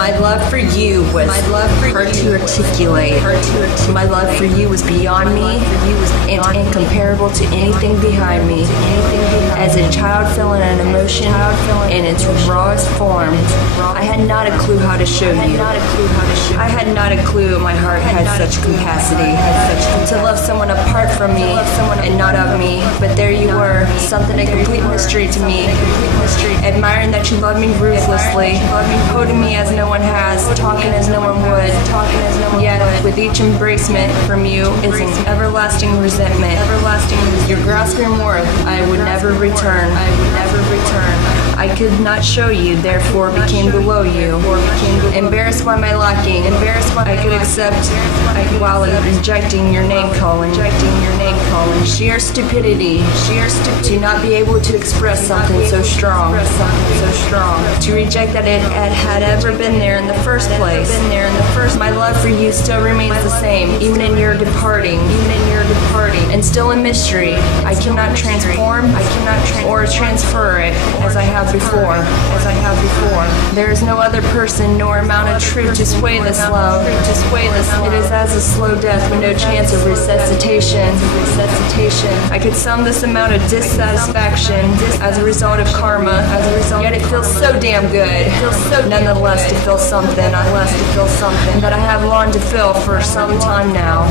My love for you was hard to articulate. My love for you was beyond me and incomparable to anything behind me. As a child feeling an emotion in its rawest form, I had not a clue how to show you. I had not a clue my heart had such capacity to love someone apart from me and not of me. But there you were, something a complete mystery to me. Admiring that you loved me ruthlessly, holding me as no one has, talking as no one would. Yet, with each embracement from you is an everlasting resentment. Your grasping worth I would never return. I could not show you, therefore became below you. Embarrassed by my lacking, I could accept while rejecting your name calling. Sheer stupidity to not be able to express something so strong. To reject that it had ever been there in the first place. My love for you still remains the same, even in your departing. And still a mystery. I cannot transform or transfer it as I have before. There is no other person nor amount of truth to sway this love. It is as a slow death with no chance of resuscitation. I could sum this amount of dissatisfaction as a result of karma, yet it feels so damn good. Nonetheless, to feel something that I have longed to feel for some time now.